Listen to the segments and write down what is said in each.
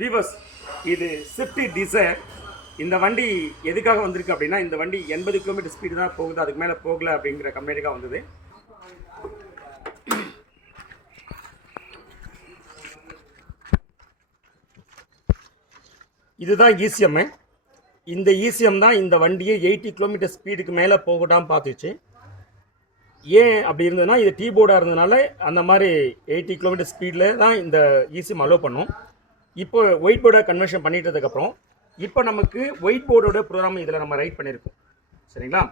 Viewers, இது Swift desire. இந்த வண்டி எதுக்காக வந்திருக்கு அப்படின்னா, இந்த வண்டி 80 கிலோமீட்டர் ஸ்பீடு தான் போகுது, அதுக்கு மேலே போகல அப்படிங்கிற கம்ப்ளைண்ட்டுக்காக வந்தது. இதுதான் ECM. இந்த ECM தான் இந்த வண்டியை 80 கிலோமீட்டர் ஸ்பீடுக்கு மேலே போகட்டான்னு பார்த்துச்சு. ஏன் அப்படி இருந்ததுன்னா, இது டீ போர்டாக இருந்ததுனால அந்த மாதிரி 80 கிலோமீட்டர் ஸ்பீடில் தான் இந்த ECM அலோவ் பண்ணும். இப்போ ஒயிட் போர்டாக கன்வர்ஷன் பண்ணிட்டதுக்கப்புறம் இப்போ நமக்கு ஒயிட் போர்டோட ப்ரோக்ராம் இதில் நம்ம ரைட் பண்ணியிருக்கோம். சரிங்களா?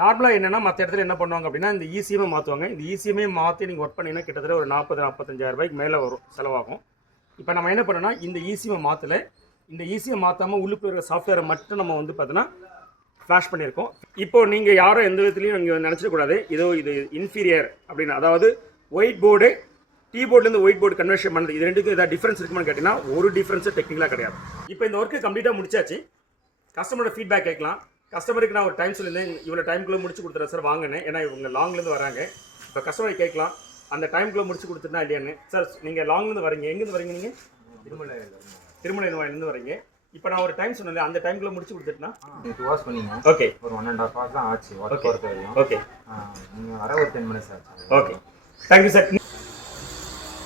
நார்மலாக என்னென்னா, மற்ற இடத்துல என்ன பண்ணுவாங்க அப்படின்னா, இந்த ECM மாற்றுவாங்க. இந்த ECM மாற்றி நீங்கள் ஒர்க் பண்ணிங்கன்னா கிட்டத்தட்ட ஒரு 40-45,000 ரூபாய்க்கு மேலே வரும், செலவாகும். இப்போ நம்ம என்ன பண்ணோன்னா, இந்த ECM மாற்றலை, இந்த ECM மாற்றாமல் உள்ளுக்குள்ள இருக்கிற சாஃப்ட்வேரை மட்டும் நம்ம வந்து பார்த்தோன்னா ஃப்ளாஷ் பண்ணியிருக்கோம். இப்போது நீங்கள் யாரும் எந்த விதத்துலையும் நீங்கள் நினச்சிடக்கூடாது இது இன்ஃபீரியர் அப்படின்னு. அதாவது ஒயிட் போர்டு டீ போர்ட்லேருந்து ஒயிட் போர்டு கன்வர்ஷன் பண்ணுறது, இது ரெண்டுக்கும் ஏதாவது டிஃப்ரென்ஸ் இருக்குமான்னு கேட்டிங்கன்னா, ஒரு டிஃப்ரென்ஸும் டெக்னிக்கலாக கிடையாது. இப்போ இந்த ஒர்க்கு கம்ப்ளீட்டாக முடிச்சாச்சு. கஸ்டமரோட ஃபீட்பேக் கேட்கலாம். கஸ்டமருக்கு நான் ஒரு டைம் சொல்லியிருந்தேன், இவ்வளோ டைமுக்குள்ளே முடிச்சு கொடுத்துறேன் சார் வாங்கினேன், ஏன்னா இவங்க லாங்லேருந்து வராங்க. இப்போ கஸ்டமர் கேட்கலாம், அந்த டைமுக்குள்ளே முடிச்சு கொடுத்துருந்தா இல்லையான்னு. சார் நீங்கள் லாங்லேருந்து வரீங்க, எங்கேருந்து வரீங்க? நீங்கள் திருமலையிலேருந்து வரீங்க. இப்போ நான் ஒரு டைம் சொன்னேன், அந்த டைமுக்குள்ளே முடிச்சு கொடுத்துட்டுனா 2 hours பண்ணீங்க. ஓகே, ஒரு 1.5 hours தான் ஆச்சு ஒர்க் பொறுத்த வரையும். ஓகே, நீங்கள் வர ஒரு 10 minutes ஆச்சு. Okay, thank you sir.